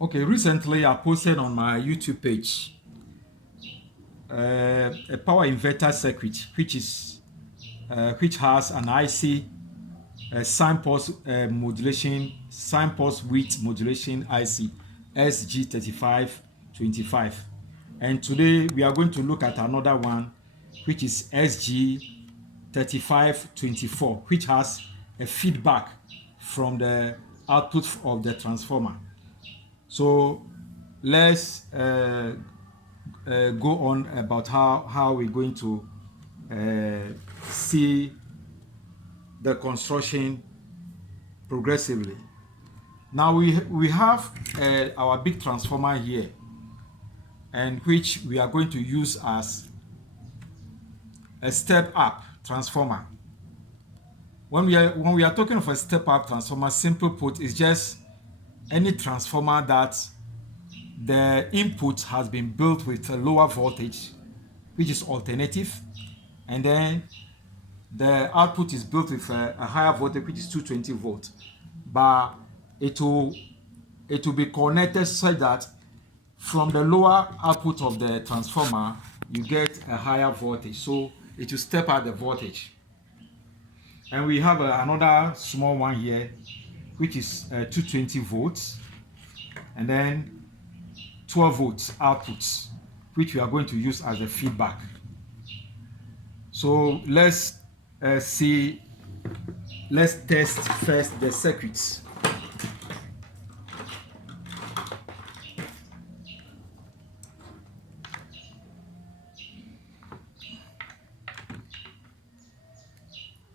Okay, recently I posted on my YouTube page a power inverter circuit, which has an IC Sine Pulse modulation, Sine Pulse Width modulation IC SG3525. And today we are going to look at another one, which is SG3524, which has a feedback from the output of the transformer. So let's go on about how we're going to see the construction progressively. Now we have our big transformer here, and which we are going to use as a step up transformer. When we are talking of a step up transformer, simple put, is just any transformer that the input has been built with a lower voltage, which is alternative, and then the output is built with a higher voltage, which is 220 volts, but it will be connected such that from the lower output of the transformer you get a higher voltage, so it will step up the voltage. And we have another small one here, which is 220 volts, and then 12 volts outputs, which we are going to use as a feedback. So let's test first the circuits.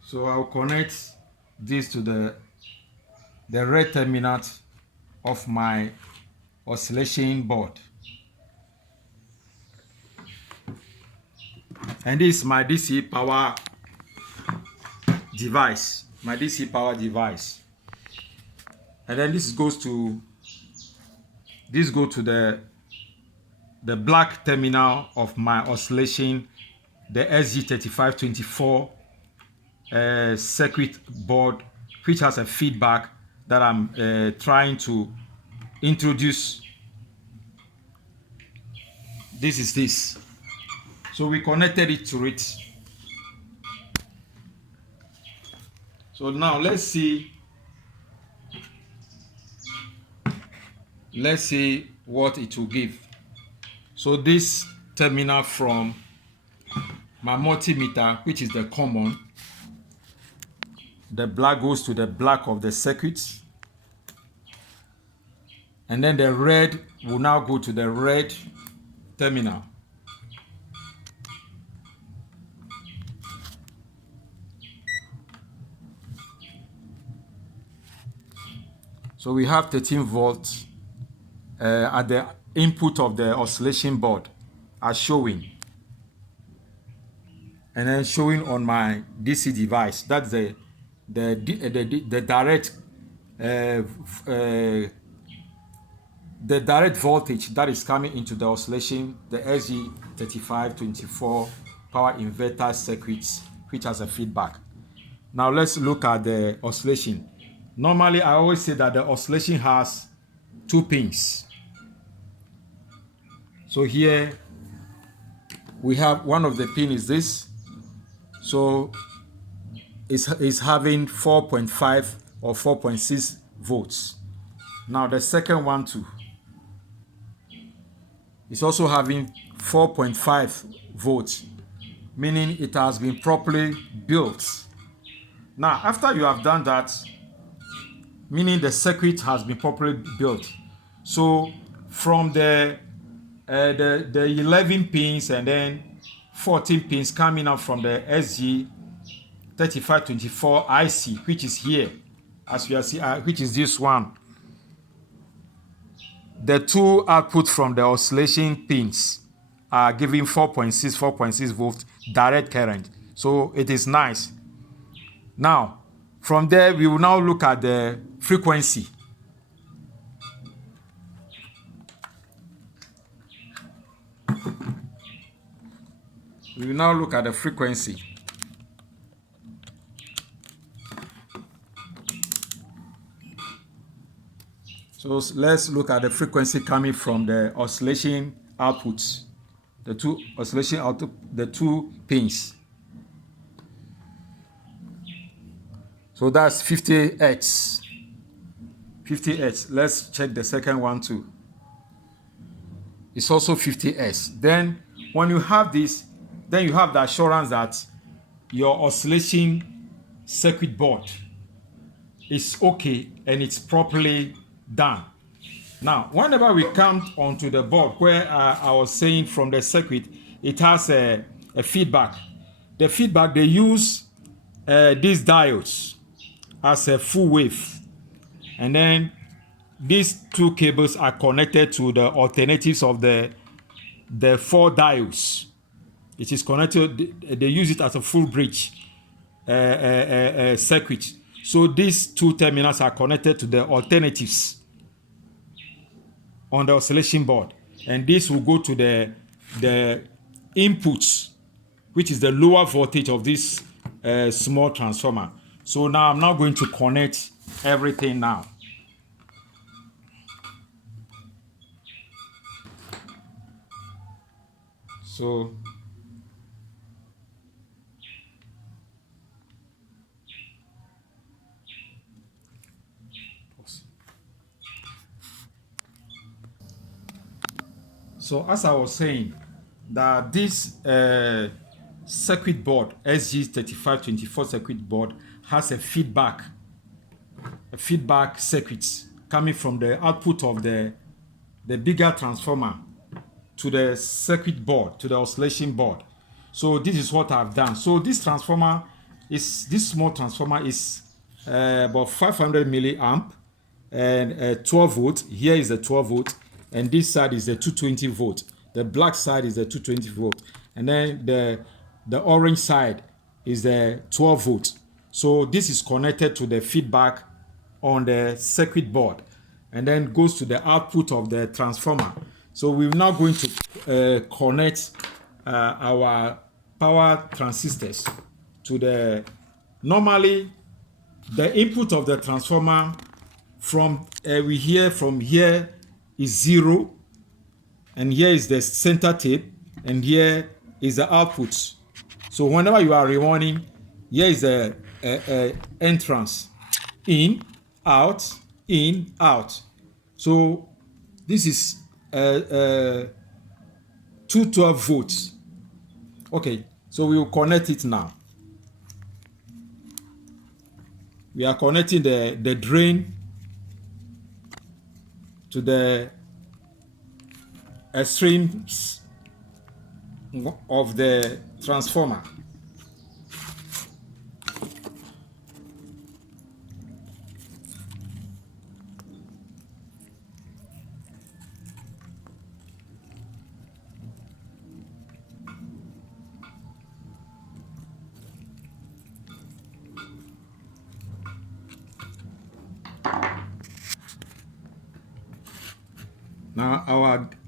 So I'll connect this to the red terminal of my oscillation board. And this is my DC power device. And then this goes to the black terminal of my oscillation, the SG3524 circuit board, which has a feedback that I'm trying to introduce. This is this. So we connected it to it. So now let's see what it will give. So this terminal from my multimeter, which is the common, the black goes to the black of the circuit, and then the red will now go to the red terminal. So we have 13 volts at the input of the oscillation board as showing, and then showing on my DC device. That's the direct voltage that is coming into the oscillation, the SG3524 power inverter circuits, which has a feedback. Now let's look at the oscillation. Normally I always say that the oscillation has 2 pins. So here we have one of the pin is this, so it's having 4.5 or 4.6 volts. Now the second one too is also having 4.5 volts, meaning it has been properly built. Now after you have done that, meaning the circuit has been properly built, so from the 11 pins and then 14 pins coming out from the SG3524 IC, which is here, as you see, which is this one. The 2 outputs from the oscillation pins are giving 4.6 volts direct current. So it is nice. Now, from there, we will now look at the frequency. We will now look at the frequency. So let's look at the frequency coming from the oscillation outputs, the two oscillation output, the two pins. So that's 50 Hz. 50 Hz. Let's check the second one too. It's also 50 Hz. Then when you have this, then you have the assurance that your oscillation circuit board is okay and it's properly done. Now, whenever we come onto the board where I was saying from the circuit, it has a feedback. The feedback, they use these diodes as a full wave. And then these two cables are connected to the alternatives of the four diodes. It is connected, they use it as a full bridge circuit. So these two terminals are connected to the alternatives on the oscillation board. And this will go to the inputs, which is the lower voltage of this small transformer. So now I'm now going to connect everything now. So as I was saying, that this circuit board, SG3524 circuit board, has a feedback circuit coming from the output of the bigger transformer to the circuit board, to the oscillation board. So this is what I've done. So this small transformer is about 500 milliamp and 12 volt. Here is the 12 volt, and this side is the 220 volt. The black side is the 220 volt, and then the orange side is the 12 volt. So this is connected to the feedback on the circuit board, and then goes to the output of the transformer. So we're now going to connect our power transistors to the, normally the input of the transformer from here is 0, and here is the center tape, and here is the output. So whenever you are rewinding, here is the entrance, in, out, in, out. So this is 212 volts. Okay, so we will connect it now. We are connecting the drain to the extremes of the transformer. Now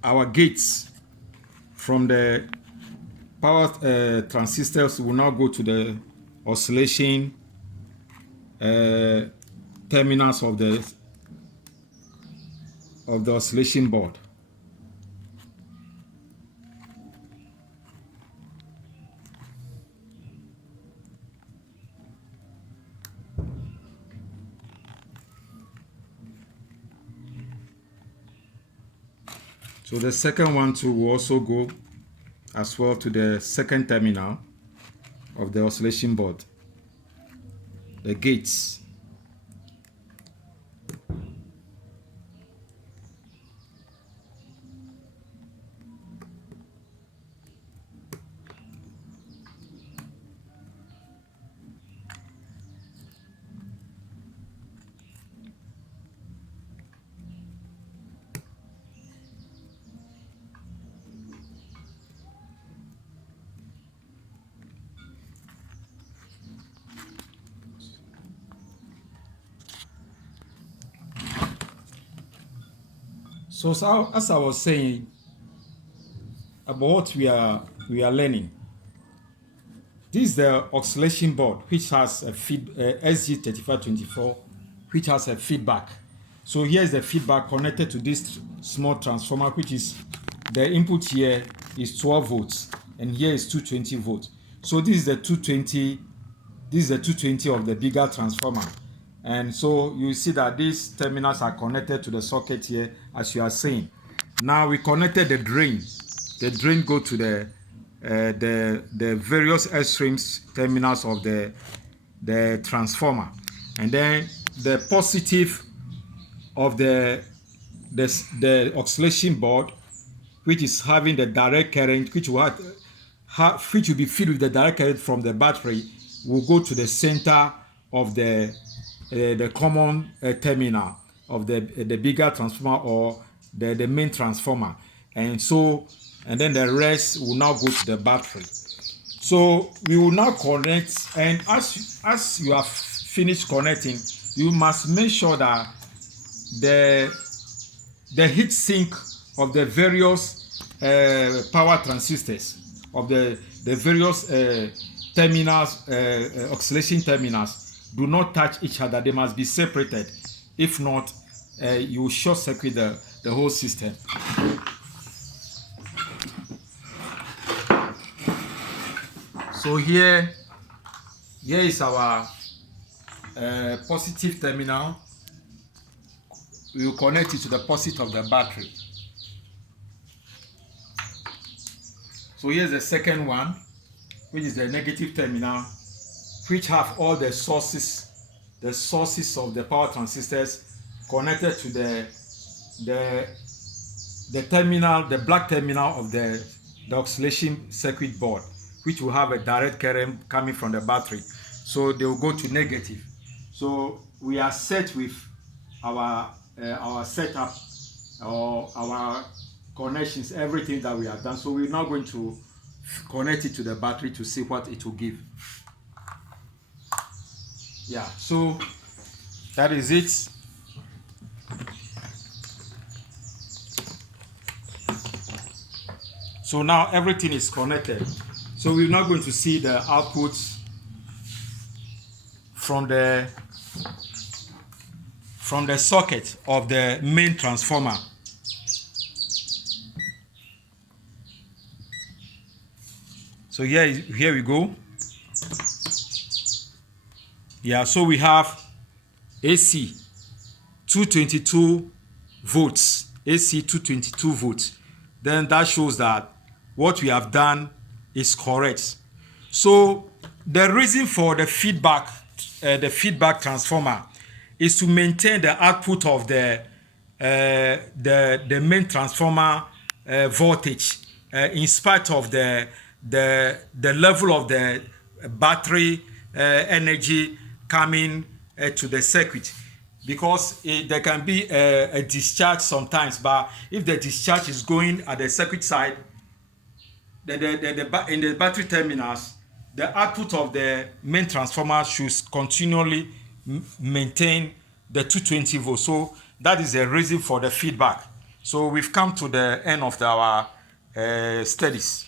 our gates from the power transistors will now go to the oscillation terminals of the oscillation board. So the second one too will also go as well to the second terminal of the oscillation board, the gates. So as I was saying about what we are learning, this is the oscillation board, which has a SG3524, which has a feedback. So here is the feedback connected to this small transformer, which is the input here is 12 volts and here is 220 volts. So this is the 220, this is the 220 of the bigger transformer. And so you see that these terminals are connected to the socket here, as you are seeing. Now we connected the drain. The drain go to the various extremes terminals of the transformer, and then the positive of the oscillation board, which is having the direct current, which will be filled with the direct current from the battery, will go to the center of the common terminal of the bigger transformer or the main transformer, and then the rest will now go to the battery. So we will now connect, and as you have finished connecting, you must make sure that the heat sink of the various power transistors of the various terminals, oscillation terminals, do not touch each other. They must be separated. If not, you will short circuit the whole system. So here is our positive terminal. We will connect it to the positive of the battery. So here's the second one, which is the negative terminal, which have all the sources of the power transistors connected to the terminal, the black terminal of the oscillation circuit board, which will have a direct current coming from the battery. So they will go to negative. So we are set with our setup or our connections, everything that we have done. So we're now going to connect it to the battery to see what it will give. Yeah, so that is it. So now everything is connected. So we're now going to see the outputs from the socket of the main transformer. So here we go. Yeah, so we have AC 222 volts, AC 222 volts. Then that shows that what we have done is correct. So the reason for the feedback transformer is to maintain the output of the main transformer voltage in spite of the level of the battery energy coming to the circuit, because there can be a discharge sometimes, but if the discharge is going at the circuit side, in the battery terminals, the output of the main transformer should continually maintain the 220 volts. So that is the reason for the feedback. So we've come to the end of our studies.